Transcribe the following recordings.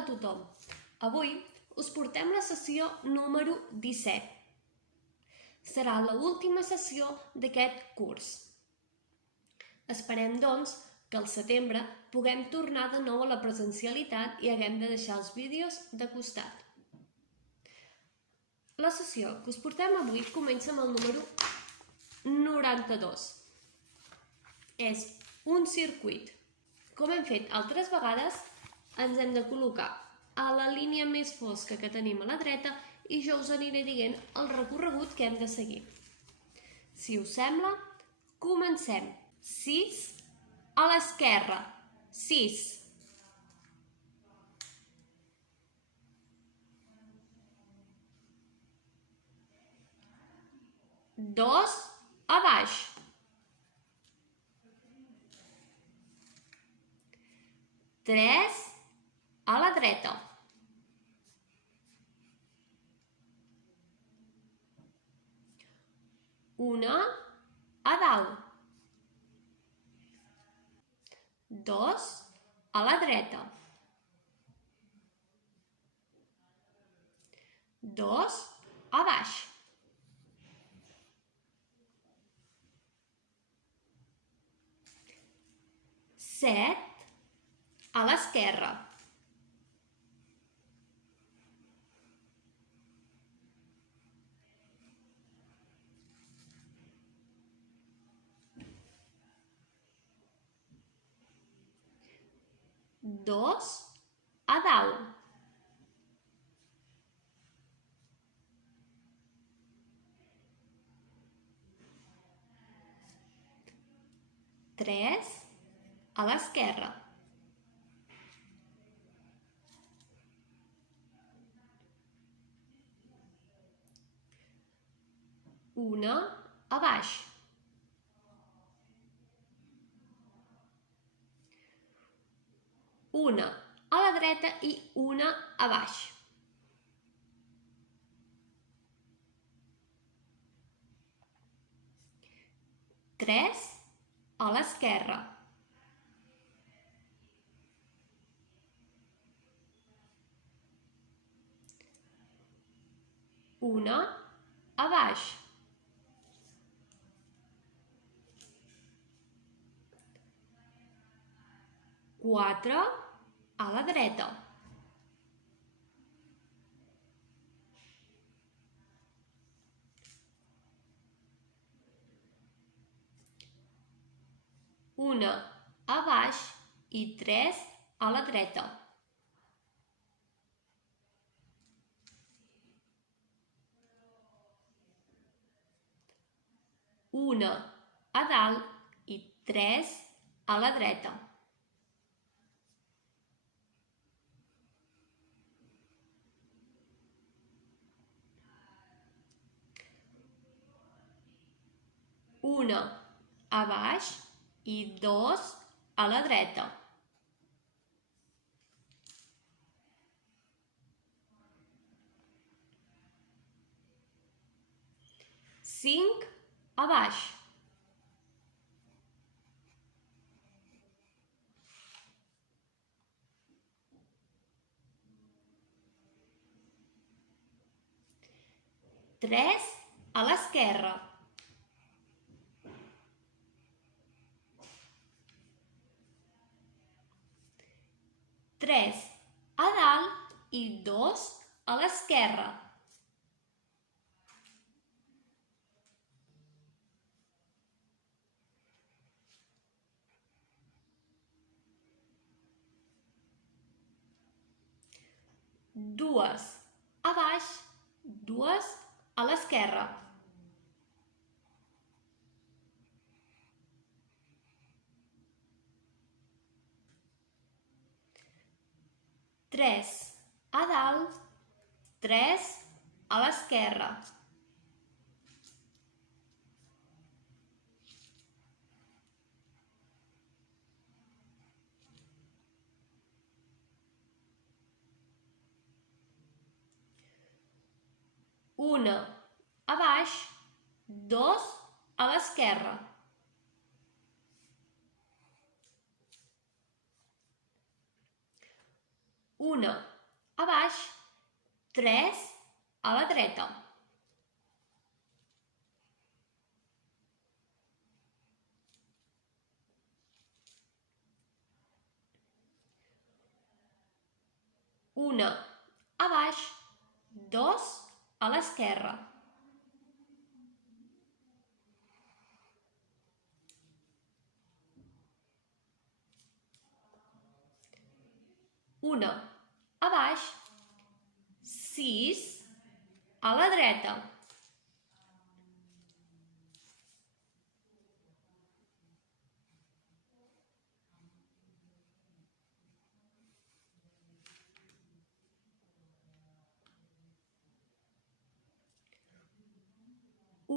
a tothom. Avui us portem la sessió número 17. Serà l'última sessió d'aquest curs. Esperem, doncs, que al setembre puguem tornar de nou a la presencialitat i haguem de deixar els vídeos de costat. La sessió que us portem avui comença amb el número 92. És un circuit. Com hem fet altres vegades, ens hem de col·locar a la línia més fosca que tenim a la dreta i jo us aniré dient el recorregut que hem de seguir. Si us sembla, comencem. 6 a l'esquerra. 6. 2 a baix. 3 a la dreta. 1 a dalt. 2 a la dreta. 2 a baix. 7 a l'esquerra. 2 a dalt. 3 a l'esquerra. 1 a baix. 1 a la dreta i 1 a baix. 3 a l'esquerra. 1 a baix. 4 a la dreta. 1 a baix i 3 a la dreta. 1 a dalt i 3 a la dreta. 1 a baix i 2 a la dreta. 5 a baix. 3 a l'esquerra. 3 a dalt i 2 a l'esquerra. 2 a baix, 2 a l'esquerra. 3 a dalt, 3 a l'esquerra. 1 a baix, 2 a l'esquerra. una a baix, 3 a la dreta. Una a baix, 2 a l'esquerra. Una a baix, 6 a la dreta.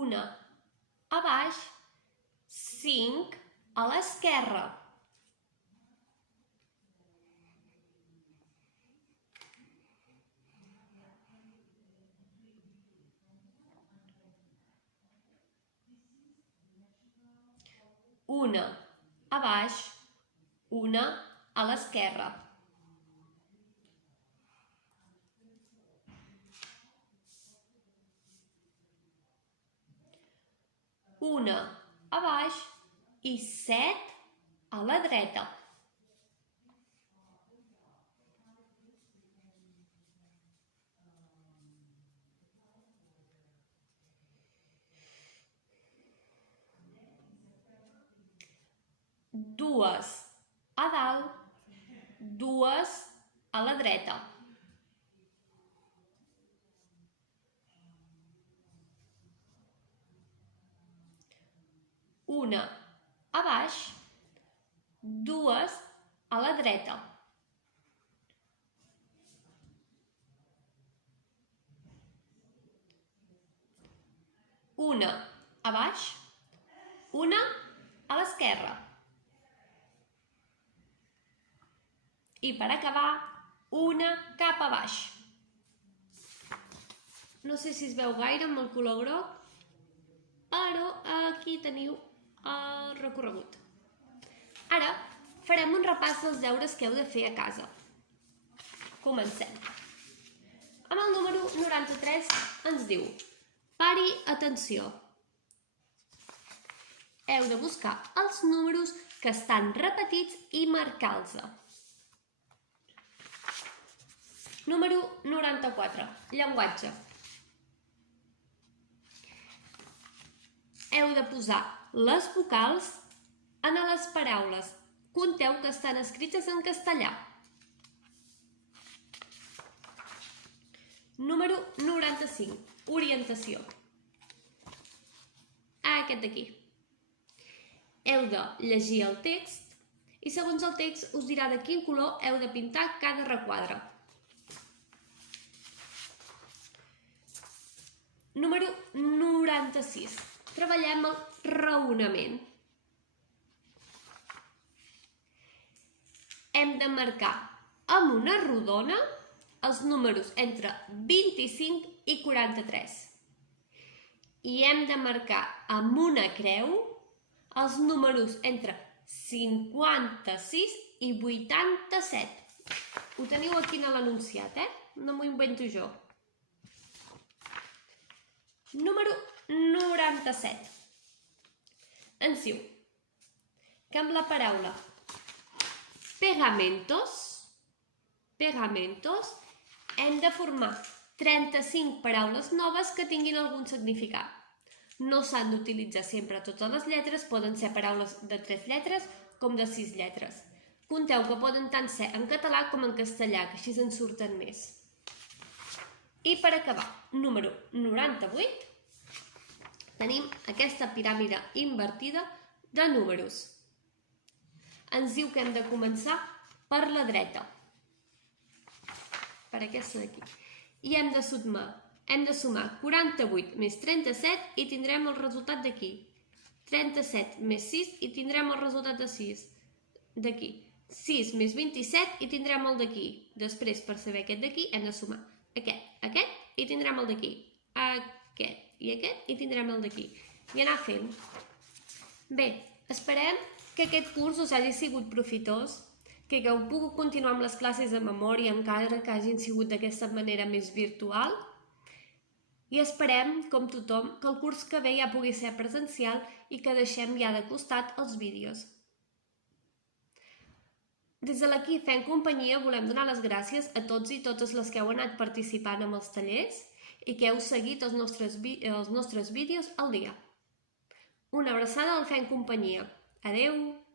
Una a baix, 5 a l'esquerra. Una a baix, una a l'esquerra. Una a baix i 7 a la dreta. Dues a dalt, dues a la dreta. Una a baix, dues a la dreta. Una a baix, una a l'esquerra. I per acabar, una cap a baix. No sé si es veu gaire amb el color groc, però aquí teniu el recorregut. Ara farem un repàs dels deures que heu de fer a casa. Comencem. Amb el número 93 ens diu: pari atenció. Heu de buscar els números que estan repetits i marcar-los. Número 94. Llenguatge. Heu de posar les vocals en les paraules. Compteu que estan escrites en castellà. Número 95. Orientació. Aquest d'aquí. Heu de llegir el text i segons el text us dirà de quin color heu de pintar cada requadre. Número 96. Treballem el raonament. Hem de marcar amb una rodona els números entre 25 i 43. I hem de marcar amb una creu els números entre 56 i 87. Ho teniu aquí en l'enunciat, No m'ho invento jo. Número 97. Ens diu que amb la paraula pegamentos hem de formar 35 paraules noves que tinguin algun significat. No s'han d'utilitzar sempre totes les lletres, poden ser paraules de 3 lletres com de 6 lletres. Compteu que poden tant ser en català com en castellà, que així en surten més. I per acabar, número 98, tenim aquesta piràmide invertida de números. Ens diu que hem de començar per la dreta, per aquesta d'aquí. I hem de sumar 48 més 37 i tindrem el resultat d'aquí. 37 més 6 i tindrem el resultat de 6 d'aquí. 6 més 27 i tindrem el d'aquí. Després, per saber aquest d'aquí, hem de sumar aquest i tindrem el d'aquí. Aquest i tindrem el d'aquí. I anar fent. Bé, esperem que aquest curs us hagi sigut profitós. que heu pogut continuar amb les classes de memòria encara que hagin sigut d'aquesta manera més virtual. I esperem, com tothom, que el curs que ve ja pugui ser presencial i que deixem ja de costat els vídeos. Des de l'equip Fem Companyia volem donar les gràcies a tots i totes les que heu anat participant en els tallers i que heu seguit els nostres vídeos al dia. Una abraçada al Fem Companyia. Adeu!